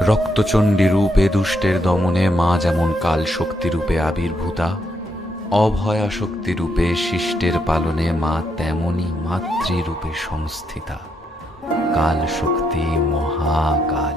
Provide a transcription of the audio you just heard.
রক্তচণ্ডী রূপে দুষ্টের দমনে মা যেমন কাল শক্তি রূপে আবির্ভূতা, অভয়া শক্তি রূপে শিষ্টের পালনে মা তেমনি মাতৃরূপে সংস্থিতা। কাল শক্তি মহাকাল।